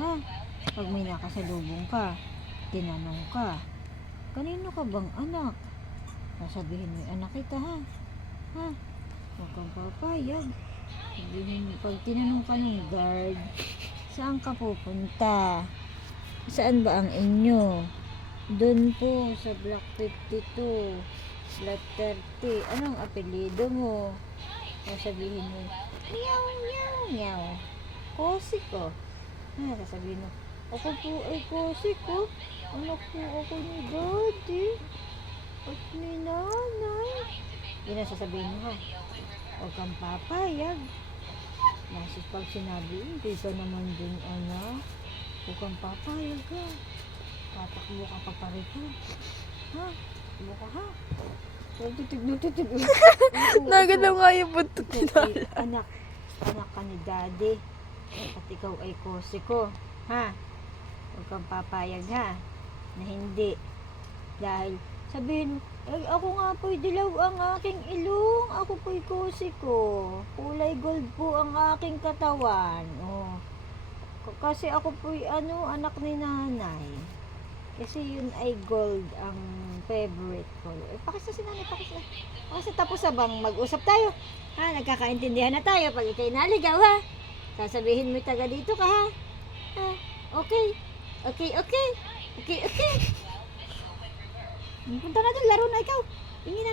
Ha? Pag may nakasalubong ka, tinanong ka, kanino ka bang anak? Sasabihin mo, anak kita ha? Ha? Huwag kang papayag. Sabihin mo, pag tinanong ka ng guard, saan ka pupunta? Saan ba ang inyo? Doon po sa Block 52, Lot 30. Anong apelido mo? Sasabihin mo, meow, meow, meow. Kosi ko. Sasabihin mo, ako po ay Kosi ko. Anak po ako ni Daddy at ni Nanay. Yun ang sasabihin mo ha. Huwag kang papayag. Pag sinabi, hindi ka naman din anak. Huwag kang papayag ha. Tatakbo ka pa parito. Ha? Takbo ka ha. Titig. Nagalaw nga yung buntot ni Ikaw ay Lola. anak ka ni Daddy. At ikaw ay Kosi ko. Ha? Huwag kang papayag ha. Na hindi. Dahil sabihin, ay ako nga po'y dilaw ang aking ilong. Ako po'y Kosi ko. Kulay gold po ang aking katawan. Oh. Kasi ako po'y anak ni Nanay. Kasi yun ay gold ang favorite color. Pakisa si Nanay, pakisa. Pakisa tapos bang mag-usap tayo. Ha, nagkakaintindihan na tayo pag ikay naligaw ha. Sasabihin mo taga dito ka ha. Ha, okay. Okay. Punta na doon, laro na ikaw. Tingin na.